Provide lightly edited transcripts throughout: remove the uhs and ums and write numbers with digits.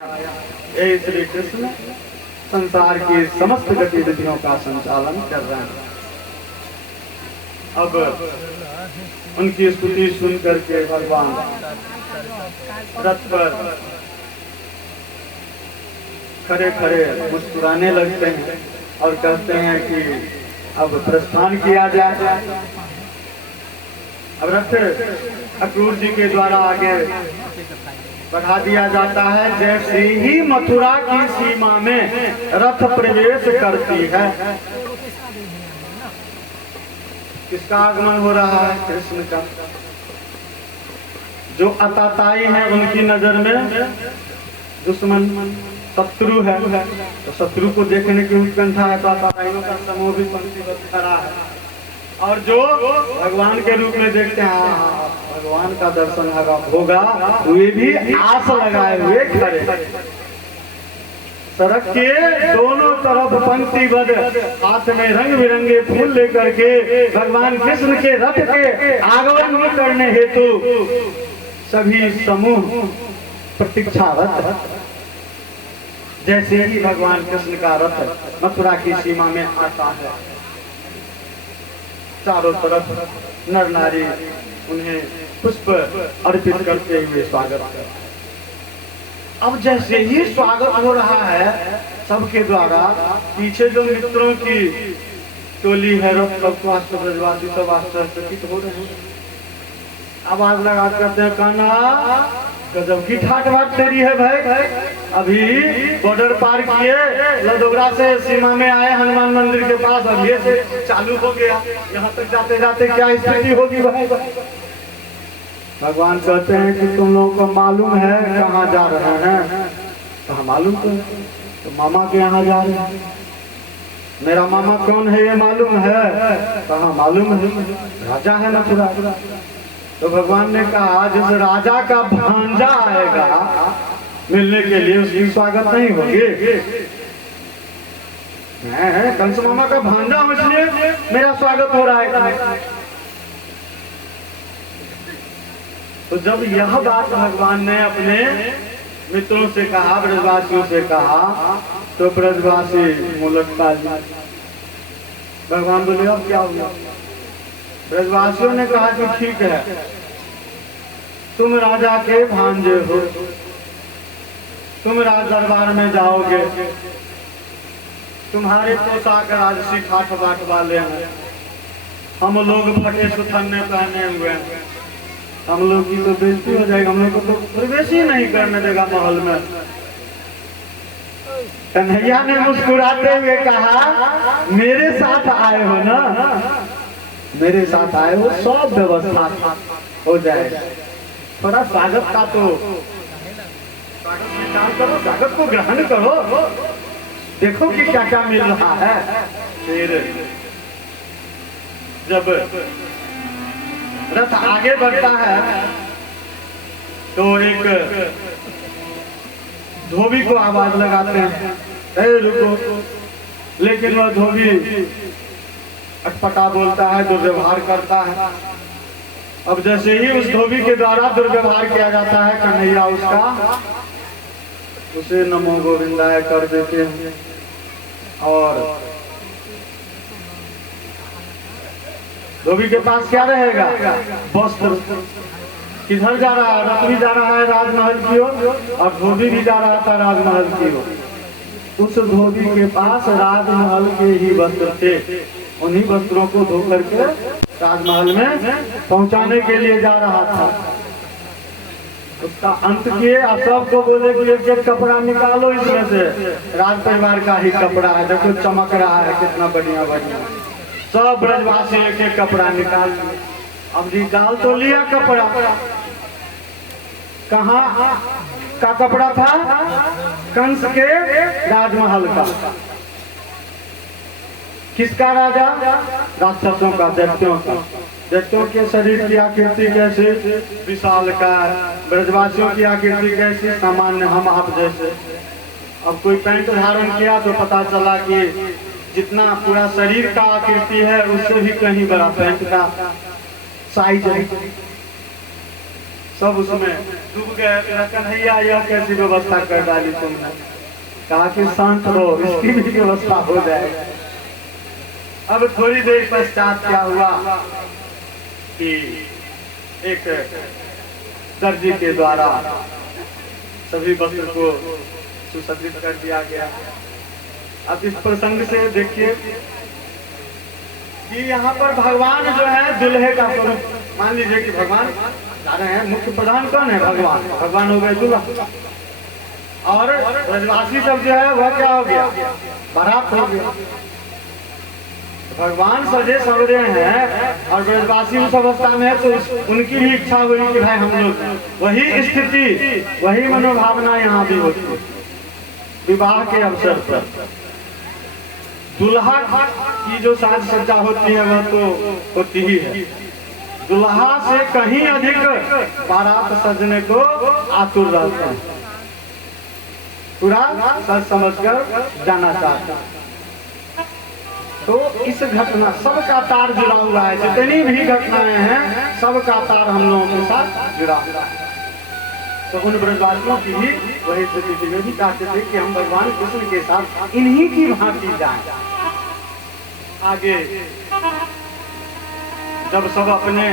हे श्री कृष्ण संसार की समस्त गतिविधियों का संचालन कर रहे हैं। अब उनकी स्तुति सुन करके भगवान रथ पर खड़े खड़े मुस्कुराने लगते हैं और कहते हैं कि अब प्रस्थान किया जाए। अब रथ अक्रूर जी के द्वारा आगे बढ़ा दिया जाता है। जैसे ही मथुरा की सीमा में रथ प्रवेश करती है, किसका आगमन हो रहा है? कृष्ण का। जो अताताई है उनकी नजर में दुश्मन शत्रु है, तो शत्रु को देखने की उत्कंठा है, तो अताताइयों का समूह भी पंक्तिबद्ध खड़ा है। और जो भगवान के रूप में देखते हैं भगवान का दर्शन होगा, वे भी आस लगाए हुए खड़े। सड़क के दोनों तरफ पंक्तिबद्ध हाथ में रंग बिरंगे फूल लेकर के भगवान कृष्ण के रथ के आगमन करने हेतु सभी समूह प्रतीक्षारत। जैसे ही भगवान कृष्ण का रथ मथुरा की सीमा में आता है, चारों तरफ नर नारी उन्हें पुष्प अर्पित करते हुए स्वागत करते हैं। अब जैसे ही स्वागत हो रहा है सबके द्वारा, पीछे जो मित्रों की टोली है ब्रजवासी सब आश्चर्यचकित हो रहे हैं। आवाज लगा कहते हैं, कान्हा गजब की ठाट बाट तेरी है भाई। अभी बॉर्डर पार किए, लदोगरा से सीमा में आए, हनुमान मंदिर के पास, अब ये से चालू हो गया, यहाँ तक जाते जाते क्या स्थिति होगी भाई? भगवान कहते हैं कि तुम लोगों को मालूम है कहाँ जा रहे हैं? कहाँ मालूम? तो मामा के यहाँ जा रहे हैं। मेरा मामा कौन है ये मालूम है? कहाँ मालूम है? राजा है मथुरा। तो भगवान ने कहा जिस राजा का भांजा आएगा मिलने के लिए उसकी स्वागत नहीं होगी। कंस मामा का भांजा हूं इसलिए मेरा स्वागत हो रहा है। तो जब यह बात भगवान ने अपने मित्रों से कहा, ब्रजवासियों से कहा, तो ब्रजवासी मुलकता भगवान बोले अब क्या हुआ? ब्रजवासियों ने कहा कि ठीक है, तुम राजा के भांजे हो, तुम राज दरबार में जाओगे, तुम्हारे पोशाक राजसी ठाठ बाट वाले हैं, हम लोग फटे सुथन्ने पहने हुए हैं, हम लोग की तो बेइज्जती हो जाएगी, हम लोग को तो प्रवेश ही नहीं करने देगा महल में। कन्हैया ने मुस्कुराते हुए कहा, मेरे साथ आए हो ना, मेरे साथ आए हो, सब व्यवस्था हो जाएगा। थोड़ा स्वागत का तो विचार करो, स्वागत को ग्रहण करो, देखो कि क्या क्या मिल रहा है। फिर जब रथ आगे बढ़ता है तो एक धोबी को आवाज लगाते हैं, ए रुको। लेकिन वह धोबी अटपटा बोलता है, दुर्व्यवहार करता है। अब जैसे ही उस धोबी के द्वारा दुर्व्यवहार किया जाता है, कन्हैया उसे नमो गोविंदाय कर देते हैं। और धोबी के पास क्या रहेगा? वस्त्र। किधर जा रहा है? रथ भी जा रहा है राजमहल की ओर और धोबी भी जा रहा था राजमहल की ओर। उस धोबी के पास राजमहल के ही वस्त्र थे, उन्हीं वस्त्रों को धो करके राजमहल में पहुंचाने के लिए जा रहा था। उसका अंत किए, सबको बोले कि एक एक कपड़ा निकालो इसमें से, राज परिवार का ही कपड़ा है, देखो चमक रहा है कितना बढ़िया बढ़िया। सब ब्रजवासी एक एक कपड़ा निकाल लिए। अब निकाल तो लिया कपड़ा, कहाँ का कपड़ा था? कंस के राजमहल का। किसका राजा? राक्षसों का, दैत्यों का। दैत्यों के शरीर की आकृति कैसे? विशाल का। ब्रजवासियों की आकृति कैसी? सामान्य हम आप जैसे। अब कोई पैंट धारण किया तो पता चला कि जितना पूरा शरीर का आकृति है उससे भी कहीं बड़ा पैंट का साइज है। सब उसमें डूब गए। कन्हैया यह कैसी व्यवस्था कर डाली तुमने? कहा कि शांत रहो, इसकी भी व्यवस्था हो जाएगी। अब थोड़ी देर पश्चात क्या हुआ कि एक दर्जी के द्वारा सभी वस्त्र को सुसज्जित कर दिया गया। अब इस प्रसंग से देखिए कि यहाँ पर भगवान जो है दूल्हे का स्वरूप, मान लीजिए कि भगवान जा रहे हैं, मुख्य प्रधान कौन है? भगवान। भगवान हो गए दूल्हा, और ब्रजवासी सब जो है वह क्या हो गया? बारात हो गया। भगवान सजे सवरे हैं और ब्रजवासी उस अवस्था में है, तो उनकी भी इच्छा हुई कि भाई हम लोग, वही स्थिति वही मनोभावना यहाँ भी होती है। विवाह के अवसर पर दुल्हा की जो साज सज्जा होती है वह तो होती ही है, दुल्हा से कहीं अधिक बारात सजने को आतुर रहता है, पूरा सच समझकर जाना चाहता है। तो इस घटना सबका तार जुड़ा हुआ है, जितनी भी घटनाएं हैं सबका तार हम लोगों के साथ जुड़ा हुआ है। तो उन ब्रजवासियों की भी वही स्थिति में भी चाहते थे कि हम भगवान कृष्ण के साथ इन्हीं की भांति जाएं। आगे जब सब अपने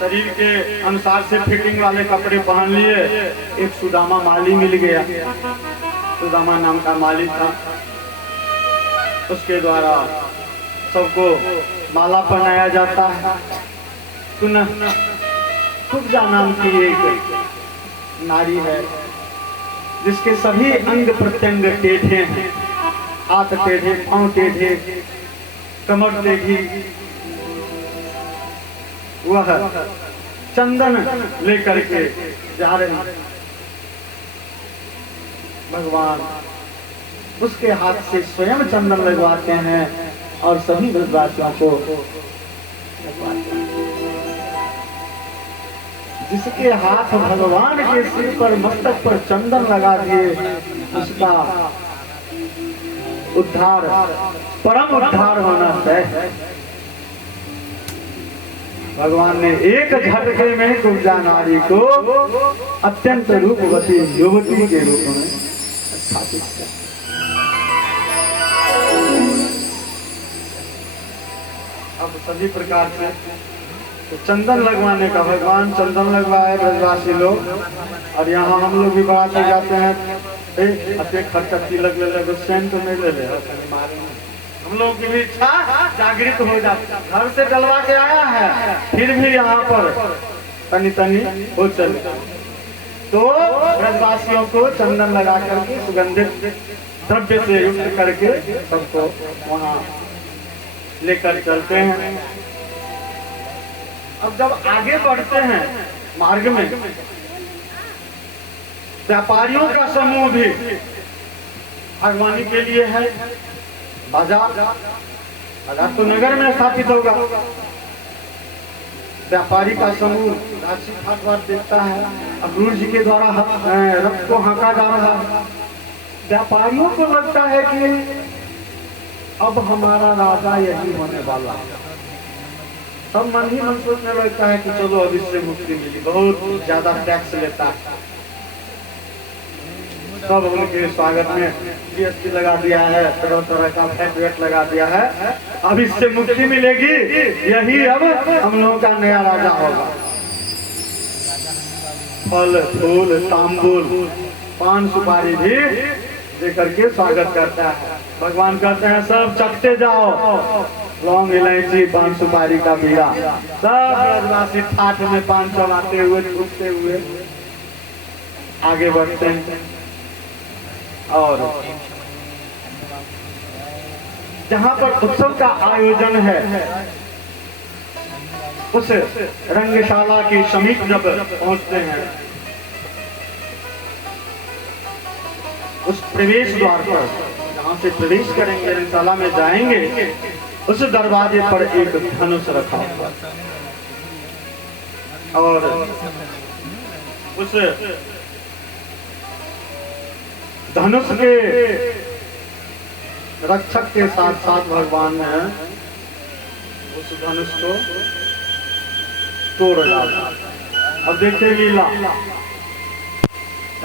शरीर के अनुसार से फिटिंग वाले कपड़े पहन लिए, एक सुदामा माली मिल गया। सुदामा नाम का माली था, उसके द्वारा सबको माला पहनाया जाता है। कुब्जा नाम की एक नारी है जिसके सभी अंग प्रत्यंग टेढ़े हैं, हाथ टेढ़े, पांव टेढ़े, कमर टेढ़ी। वह चंदन लेकर के जा रही, भगवान उसके हाथ से स्वयं चंदन लगवाते हैं और सभी ब्रजवासियों को लगवाते हैं। जिसके हाथ भगवान के सिर पर, मस्तक पर चंदन लगा दिए, उसका उद्धार, परम उद्धार होना तय है। भगवान ने एक झटके में कुब्जा नारी को अत्यंत रूपवती युवती के रूप में स्थापित किया। अब सभी प्रकार से तो चंदन लगवाने का, भगवान चंदन लगवाए ब्रजवासी लोग, और यहाँ हम लोग भी बढ़ाते जाते हैं, अपने खर्चा तिलक ले ले, सेंट नहीं ले ले, हम लोगों की भी इच्छा जागृत हो जाती। घर से डलवा के आया है, फिर भी यहाँ पर तनी तनी हो चले, तो ब्रजवासियों को चंदन लगा करके सुगंधित द्रव्य से युक्त करके सबको वहाँ लेकर चलते हैं। अब जब आगे बढ़ते हैं मार्ग में, व्यापारियों का समूह भी भगवानी के लिए है। बाजार तो नगर में स्थापित होगा। व्यापारी का समूह राशि हाथ देखता है, अक्रूर जी के द्वारा रथ को हाँका जा रहा है। व्यापारियों को लगता है कि अब हमारा राजा यही होने वाला है। सब मन ही मन सोचने लगता है कि चलो अब इससे मुक्ति मिली, बहुत ज्यादा टैक्स लेता है। सब उनके स्वागत में जीएसटी लगा दिया है, तरह तरह का फैट लगा दिया है, अब इससे मुक्ति मिलेगी, यही अब हम लोगों का नया राजा होगा। फल फूल तांबूल पान सुपारी भी देकर के स्वागत करता है। भगवान कहते हैं सब चखते जाओ, लौंग इलायची पान सुपारी का बीड़ा। सब ब्रजवासी ठाठ में पान चलाते हुए छूटते हुए आगे बढ़ते हैं, और जहाँ पर उत्सव का आयोजन है उस रंगशाला के समीप जब पहुंचते हैं, उस प्रवेश द्वार पर जहाँ से प्रवेश करेंगे, रंगशाला में जाएंगे, उस दरवाजे पर एक धनुष रखा हुआ और उस धनुष के रक्षक के साथ साथ भगवान ने उस धनुष को तोड़ डाला। अब देखिए लीला,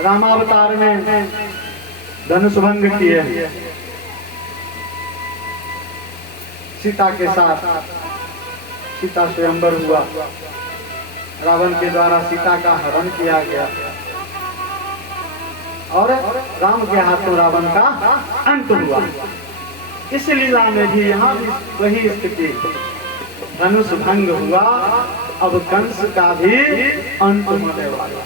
रामावतार में धनुष भंग किए, सीता के साथ सीता स्वयंवर हुआ, रावण के द्वारा सीता का हरण किया गया और राम के हाथों रावण का अंत हुआ। इस लीला में भी यहाँ भी वही स्थिति, धनुष भंग हुआ, अब कंस का भी अंत होने वाला।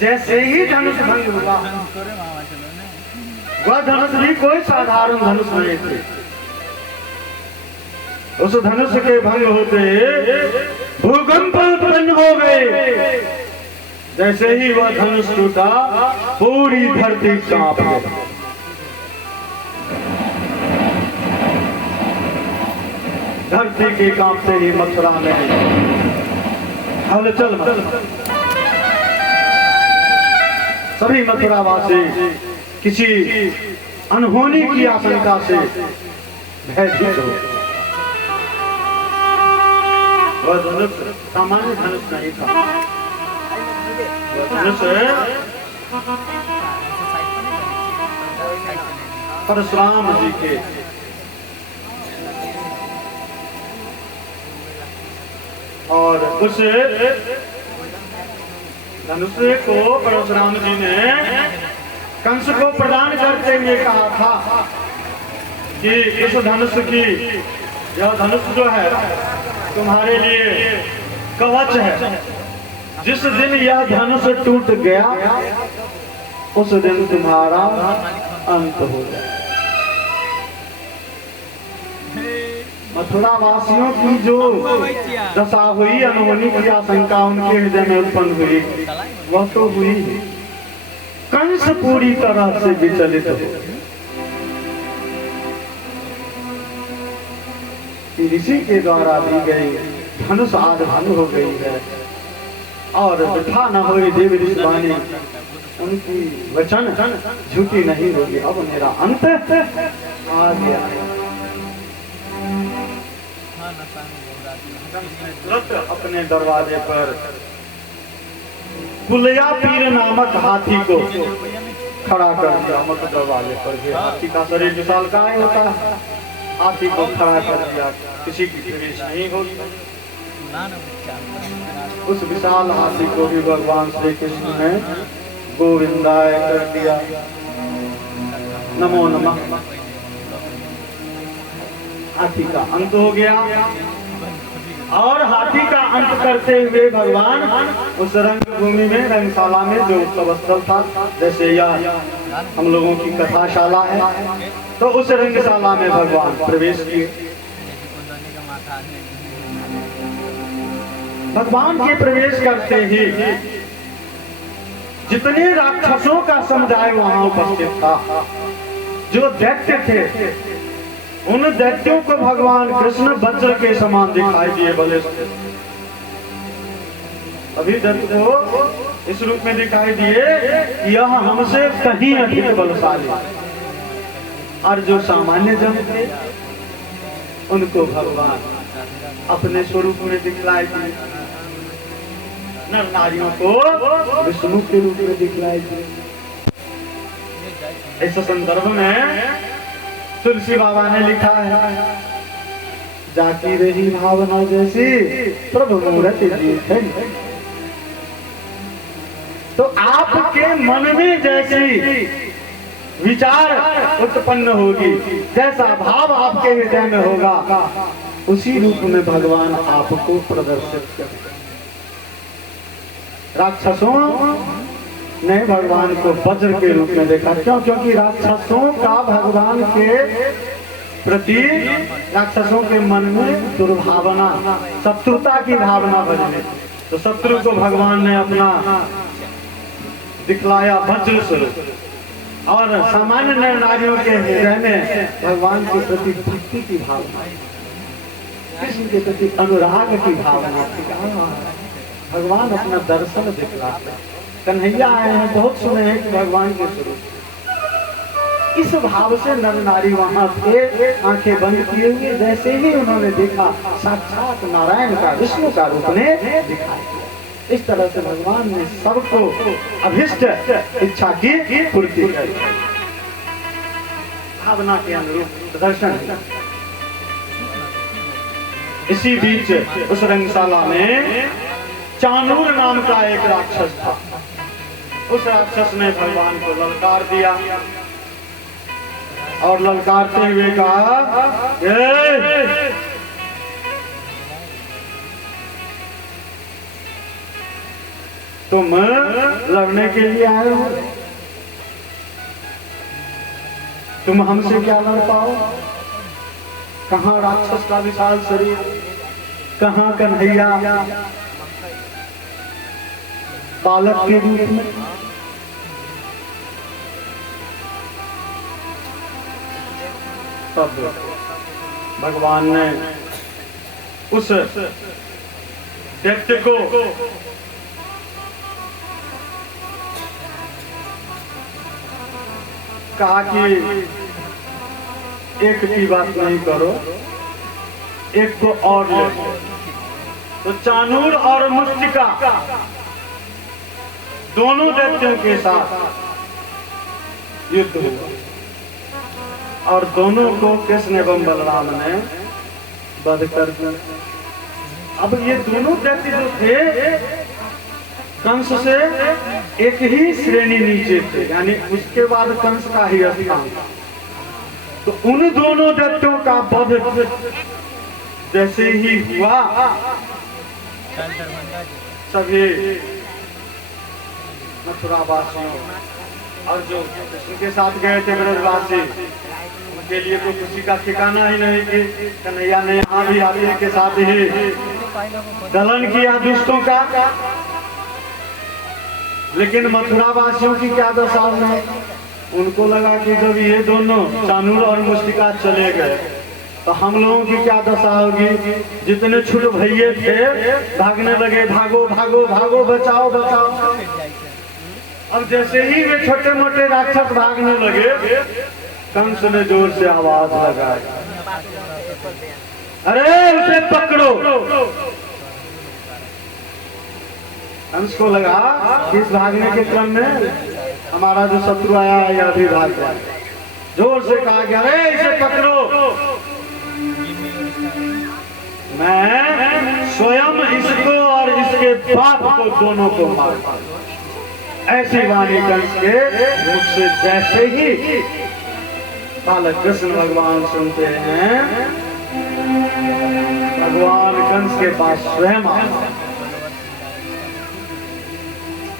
जैसे ही धनुष भंग हुआ, वह धनुष भी कोई साधारण धनुष नहीं थे। उस धनुष के भंग होते भूकंप उत्पन्न हो गए। जैसे ही वह धनुष टूटा, पूरी धरती कांप गई। धरती के कांपते ही मथुरा में हलचल मच गई। सभी मथुरावासी किसी अनहोनी की आशंका से भयभीत हो। वह धनुष सामान्य धनुष नहीं था, वह धनुष परशुराम जी के और उस धनुष को परशुराम जी ने कंस को प्रदान करते हुए कहा था कि इस धनुष की, यह धनुष जो है तुम्हारे लिए कवच है। जिस दिन यह धनुष टूट गया, उस दिन तुम्हारा अंत हो गया। मथुरा वासियों की जो दशा हुई, अनहोनी की आशंका उनके हृदय में उत्पन्न हुई, वह तो हुई। कंस पूरी तरह से विचलित हो। ऋषि के द्वारा दी गई धनुष आज भंग हो गई है और वृथा न हो देव ऋषिवाणी, उनकी वचन झूठी नहीं होगी। अब मेरा अंत आ गया है। अपने दरवाजे पर कुलिया पीर नामक हाथी को खड़ा कर दिया। मत दरवाजे पर भी हाथी का शरीर विशालकाय होता है, हाथी को खड़ा कर दिया, किसी की प्रवेश नहीं होगी। उस विशाल हाथी को भी भगवान श्री कृष्ण ने गोविंदाय कर दिया, नमो नमः। हाथी का अंत हो गया और हाथी का अंत करते हुए भगवान उस रंगभूमि में, रंगशाला में, जो उत्सव स्थल था, जैसे यह हम लोगों की कथाशाला है, तो उस रंगशाला में भगवान प्रवेश किए। भगवान के प्रवेश करते ही जितने राक्षसों का समुदाय वहां उपस्थित था, जो दैत्य थे, उन दैत्यों को भगवान कृष्ण वज्र के समान दिखाई दिए। भले अभी दैत्य को इस रूप में दिखाई दिए, यह हमसे कहीं अधिक बलशाली। और जो सामान्य जन थे, उनको भगवान अपने स्वरूप में दिखलाई दिए। नर नारियों को विष्णु के रूप में दिखलाई दिए। इस संदर्भ में तुलसी बाबा ने लिखा है, जाती रही भावना जैसी प्रभु मूर्ति जीत है। तो आपके मन में जैसी विचार उत्पन्न होगी, जैसा भाव आपके हृदय में होगा, उसी रूप में भगवान आपको प्रदर्शित करेंगे। राक्षसों ने भगवान को वज्र के रूप में देखा। क्यों? क्योंकि राक्षसों का भगवान के प्रति, राक्षसों के मन में दुर्भावना, शत्रुता की भावना बनी। तो शत्रु को भगवान ने अपना दिखलाया वज्र स्वरूप। और सामान्य नर नारियों के हृदय में भगवान के प्रति भक्ति की भावना, कृष्ण के प्रति अनुराग की भावना थी। भगवान अपना दर्शन दिखलाते। कन्हैया आए हैं, बहुत सुने हैं कि भगवान के स्वरूप। इस भाव से नर नारी वहां थे, आंखें बंद किए हुए। जैसे ही उन्होंने देखा, साक्षात नारायण का, विष्णु का रूप ने दिखाई दिया। इस तरह से भगवान ने सबको अभिष्ट इच्छा की पूर्ति कर भावना के अनुरूप दर्शन। इसी बीच उस रंगशाला में चानूर नाम का एक राक्षस था। उस राक्षस ने भगवान को ललकार दिया और ललकारते हुए कहा, तुम लड़ने के लिए आए हो, तुम हमसे क्या लड़ पाओ? कहाँ राक्षस का विशाल शरीर, कहाँ कन्हैया बालक के रूप में। तब भगवान ने उस दैत्य को कहा कि एक की बात नहीं करो, एक को और ले। तो चानूर और मुष्टिका दोनों दैत्यों के साथ युद्ध हुआ और दोनों को कृष्ण एवं बलराम ने वध कर दिया। अब ये दोनों दैत्य जो थे कंस से एक ही श्रेणी नीचे थे, यानी उसके बाद कंस का ही स्थान। तो उन दोनों दैत्यों का वध जैसे ही हुआ, सभी मथुरावासियों और जो कृष्ण के साथ गए थे ब्रजवासी, उनके लिए तो खुशी का ठिकाना ही नहीं कि कन्हैया ने यहाँ भी हाथी के साथ ही दलन किया दुष्टों का। लेकिन मथुरावासियों की क्या दशा हुई? उनको लगा कि जब ये दोनों चानूर और मुष्टिका चले गए तो हम लोगों की क्या दशा होगी। जितने छुट भैये थे भागने लगे, भागो भागो भागो, बचाओ बचाओ। अब जैसे ही वे छोटे मोटे राक्षस भागने लगे, कंस ने जोर से आवाज लगाई, अरे उसे पकड़ो। कंस को लगा कि इस भागने के क्रम में हमारा जो शत्रु आया है यह भी भाग जाए। जोर से कहा गया, अरे इसे पकड़ो, मैं स्वयं इसको और इसके बाप को दोनों को मारूंगा। ऐसी वाणी कंस के मुख से जैसे ही बालक कृष्ण भगवान सुनते हैं, भगवान कंस के पास स्वयं आए।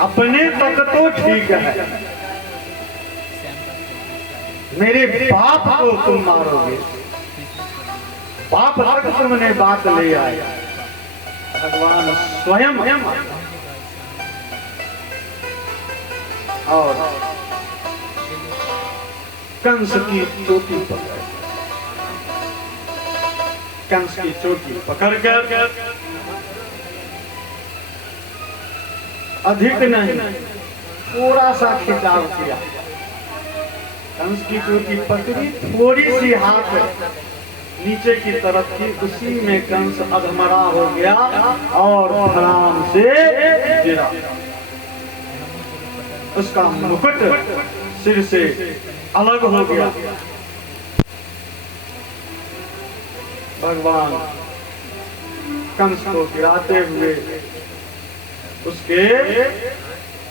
अपने तक तो ठीक है, मेरे बाप को तुम मारोगे, बाप तक तुमने बात ले आए। भगवान स्वयं और कंस की चोटी पकड़, कंस की चोटी पकड़ कर अधिक नहीं थोड़ा सा खिंचाव किया। कंस की चोटी पकड़ी, थोड़ी सी हाथ नीचे की तरफ की, उसी में कंस अधमरा हो गया और धड़ाम से गिरा। उसका मुकुट सिर से अलग हो गया। भगवान कंस को गिराते हुए उसके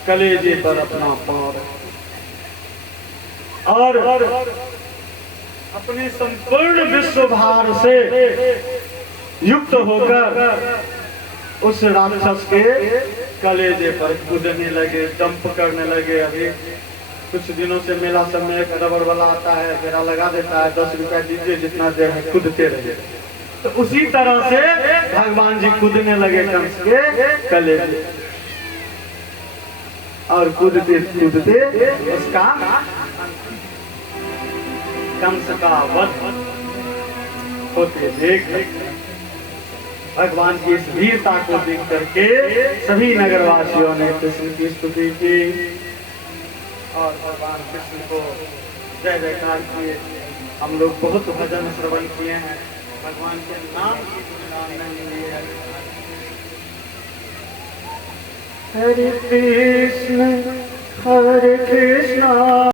कलेजे पर अपना पांव और अपने संपूर्ण विश्व भार से युक्त होकर उस राक्षस के कलेजे पर कूदने लगे, जंप करने लगे। अभी कुछ दिनों से मेला सब में एक रबड़ वाला आता है, मेरा लगा देता है, 10 रुपया दीजिए, जितना देर है कूदते रहे। तो उसी तरह से भगवान जी कूदने लगे कंस के कलेजे और कूदते कूदते उसका कंस का वध होते देख भगवान की इस वीरता को देख करके सभी नगरवासियों ने कृष्ण की स्तुति की और भगवान कृष्ण को जय जयकार किए। हम लोग बहुत भजन श्रवण किए हैं, भगवान के नाम की गुणगान नहीं हुई है। हरे कृष्ण हरे कृष्ण